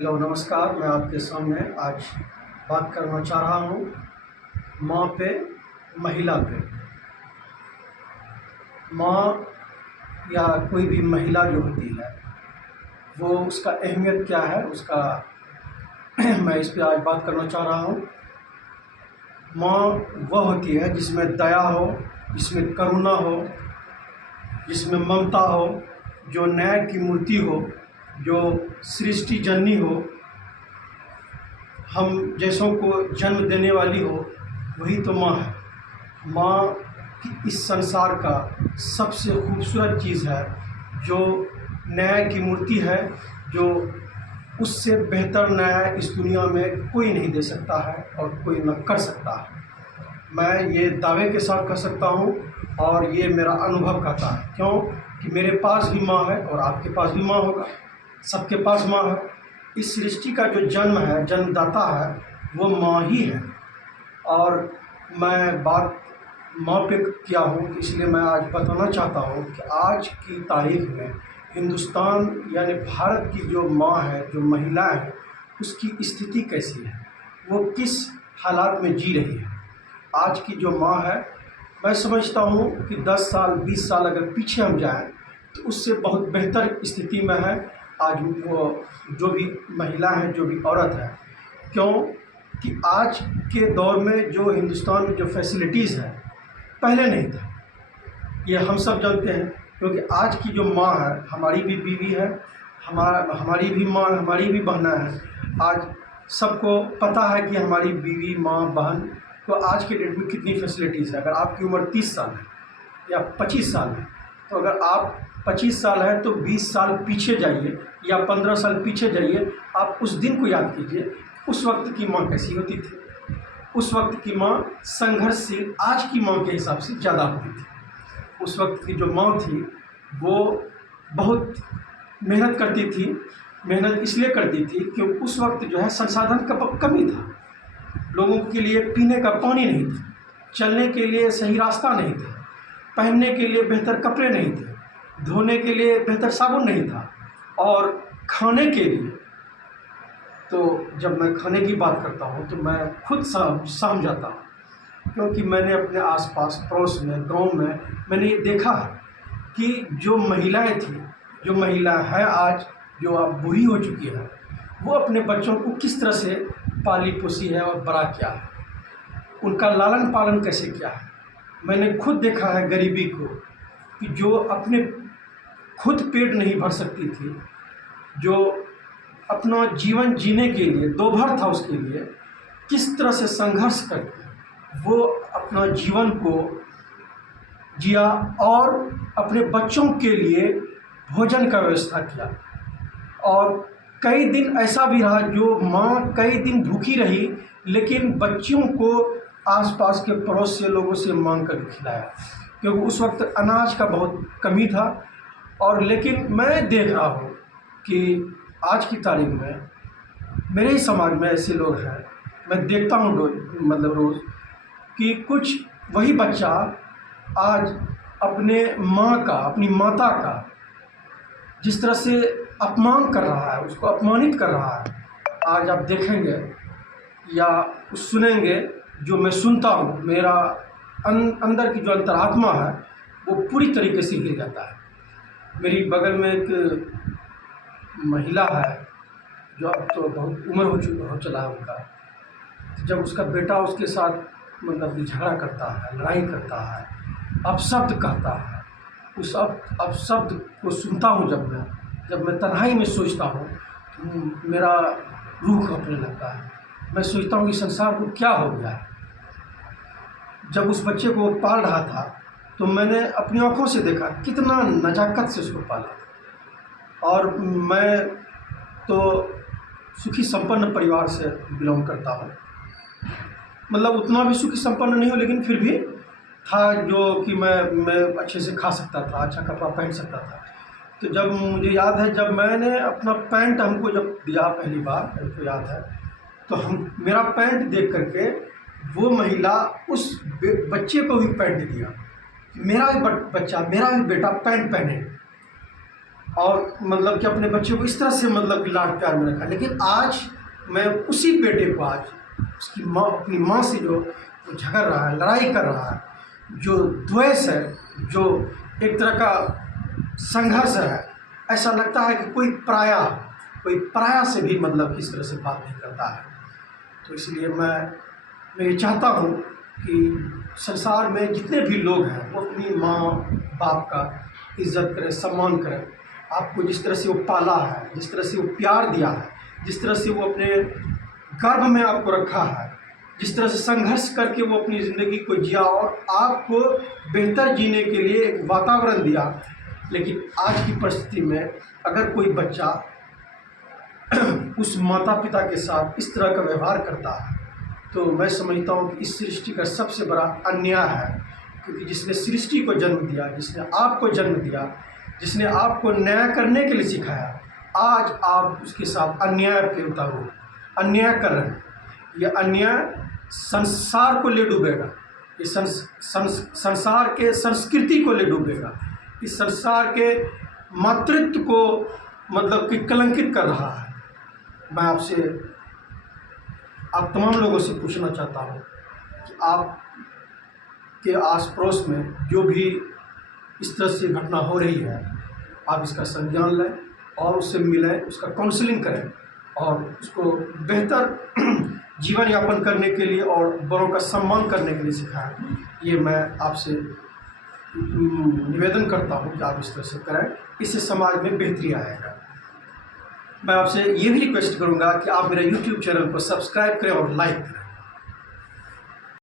Hello नमस्कार। मैं आपके सामने आज बात करना चाह रहा हूँ माँ पे, महिला पे। माँ या कोई भी महिला जो होती है वो उसका अहमियत क्या है उसका मैं इस पे आज बात करना चाह रहा हूँ। माँ वह होती है जिसमें दया हो, जिसमें करुणा हो, जिसमें ममता हो, जो न्याय की मूर्ति हो, जो सृष्टि जननी हो, हम जैसों को जन्म देने वाली हो, वही तो माँ है। माँ की इस संसार का सबसे खूबसूरत चीज़ है, जो न्याय की मूर्ति है, जो उससे बेहतर न्याय इस दुनिया में कोई नहीं दे सकता है और कोई न कर सकता है। मैं ये दावे के साथ कह सकता हूँ और ये मेरा अनुभव कहता है। क्यों कि मेरे पास भी माँ है और आपके पास भी माँ होगा, सबके पास माँ है। इस सृष्टि का जो जन्म है, जन्मदाता है, वो माँ ही है। और मैं बात माँ पे किया हूँ, इसलिए मैं आज बताना चाहता हूँ कि आज की तारीख में हिंदुस्तान यानी भारत की जो माँ है, जो महिला है, उसकी स्थिति कैसी है, वो किस हालात में जी रही है। आज की जो माँ है, मैं समझता हूँ कि 10 साल 20 साल अगर पीछे हम जाएं तो उससे बहुत बेहतर स्थिति में है आज वो जो भी महिला है, जो भी औरत है। क्यों कि आज के दौर में जो हिंदुस्तान में जो फैसिलिटीज़ है, पहले नहीं था। ये हम सब जानते हैं, क्योंकि आज की जो माँ है, हमारी भी बीवी है, हमारी भी माँ, हमारी भी बहना है। आज सबको पता है कि हमारी बीवी, माँ, बहन तो आज के डेट में कितनी फैसिलिटीज़ है। अगर आपकी उम्र 30 साल है या 25 साल है, तो अगर आप 25 साल है तो 20 साल पीछे जाइए या 15 साल पीछे जाइए। आप उस दिन को याद कीजिए, उस वक्त की माँ कैसी होती थी। उस वक्त की माँ संघर्षशील आज की माँ के हिसाब से ज़्यादा होती थी। उस वक्त की जो माँ थी वो बहुत मेहनत करती थी। मेहनत इसलिए करती थी क्योंकि उस वक्त जो है संसाधन का कमी था। लोगों के लिए पीने का पानी नहीं था, चलने के लिए सही रास्ता नहीं था, पहनने के लिए बेहतर कपड़े नहीं थे, धोने के लिए बेहतर साबुन नहीं था, और खाने के लिए तो जब मैं खाने की बात करता हूँ तो मैं खुद सहम जाता हूँ। क्योंकि मैंने अपने आसपास पड़ोस में, गांव में मैंने ये देखा है कि जो महिलाएं थी, जो महिला है आज, जो अब बूढ़ी हो चुकी है, वो अपने बच्चों को किस तरह से पाली पोसी है और बड़ा किया है, उनका लालन पालन कैसे किया है। मैंने खुद देखा है गरीबी को, कि जो अपने खुद पेट नहीं भर सकती थी, जो अपना जीवन जीने के लिए दोभर था, उसके लिए किस तरह से संघर्ष करके वो अपना जीवन को जिया और अपने बच्चों के लिए भोजन का व्यवस्था किया। और कई दिन ऐसा भी रहा जो माँ कई दिन भूखी रही, लेकिन बच्चियों को आसपास के पड़ोस से लोगों से मांग कर खिलाया, क्योंकि उस वक्त अनाज का बहुत कमी था। और लेकिन मैं देख रहा हूँ कि आज की तारीख में मेरे ही समाज में ऐसे लोग हैं, मैं देखता हूँ रोज़ कि कुछ वही बच्चा आज अपने माँ का, अपनी माता का जिस तरह से अपमान कर रहा है, उसको अपमानित कर रहा है, आज आप देखेंगे या सुनेंगे, जो मैं सुनता हूँ, मेरा अंदर की जो अंतरात्मा है वो पूरी तरीके से हिल जाता है। मेरी बगल में एक महिला है जो अब तो बहुत उम्र हो चला है उनका। जब उसका बेटा उसके साथ मतलब कि झगड़ा करता है, लड़ाई करता है, अपशब्द कहता है, उस अपशब्द को सुनता हूँ, जब मैं तन्हाई में सोचता हूँ तो मेरा रूह कांपने लगता है। मैं सोचता हूँ कि संसार को क्या हो गया है। जब उस बच्चे को पाल रहा था तो मैंने अपनी आँखों से देखा कितना नज़ाकत से उसको पाला। और मैं तो सुखी संपन्न परिवार से बिलोंग करता हूँ, मतलब उतना भी सुखी संपन्न नहीं हूँ, लेकिन फिर भी था जो कि मैं अच्छे से खा सकता था, अच्छा कपड़ा पहन सकता था। तो जब मुझे याद है, जब मैंने अपना पैंट हमको जब दिया पहली बार, मेरे को याद है, तो मेरा पैंट देख करके वो महिला उस बच्चे को भी पैंट दिया, मेरा भी बच्चा, मेरा भी बेटा पैंट पहने। और मतलब कि अपने बच्चे को इस तरह से मतलब कि लाड प्यार में रखा। लेकिन आज मैं उसी बेटे को आज उसकी माँ अपनी माँ से जो झगड़ रहा है, लड़ाई कर रहा है, जो द्वेष है, जो एक तरह का संघर्ष है, ऐसा लगता है कि कोई पराया से भी मतलब किस तरह से बात नहीं करता है। तो इसलिए मैं ये चाहता हूँ कि संसार में जितने भी लोग हैं वो अपनी माँ बाप का इज़्ज़त करें, सम्मान करें। आपको जिस तरह से वो पाला है, जिस तरह से वो प्यार दिया है, जिस तरह से वो अपने गर्भ में आपको रखा है, जिस तरह से संघर्ष करके वो अपनी ज़िंदगी को जिया और आपको बेहतर जीने के लिए एक वातावरण दिया। लेकिन आज की परिस्थिति में अगर कोई बच्चा उस माता पिता के साथ इस तरह का व्यवहार करता है तो मैं समझता हूँ कि इस सृष्टि का सबसे बड़ा अन्याय है। क्योंकि जिसने सृष्टि को जन्म दिया, जिसने आपको जन्म दिया, जिसने आपको न्याय करने के लिए सिखाया, आज आप उसके साथ अन्याय पे उतारो, अन्याय कर रहे हैं। ये अन्याय संसार को ले डूबेगा, ये संसार के संस्कृति को ले डूबेगा, इस संसार के मातृत्व को मतलब कि कलंकित कर रहा है। मैं आपसे आप तमाम लोगों से पूछना चाहता हूँ कि आप के आस पड़ोस में जो भी इस तरह से घटना हो रही है, आप इसका संज्ञान लें और उससे मिलें, उसका काउंसलिंग करें और उसको बेहतर जीवन यापन करने के लिए और बड़ों का सम्मान करने के लिए सिखाएं। ये मैं आपसे निवेदन करता हूँ कि आप इस तरह से करें, इससे समाज में बेहतरी आएगा। मैं आपसे ये भी रिक्वेस्ट करूँगा कि आप मेरे YouTube चैनल को सब्सक्राइब करें और लाइक करें।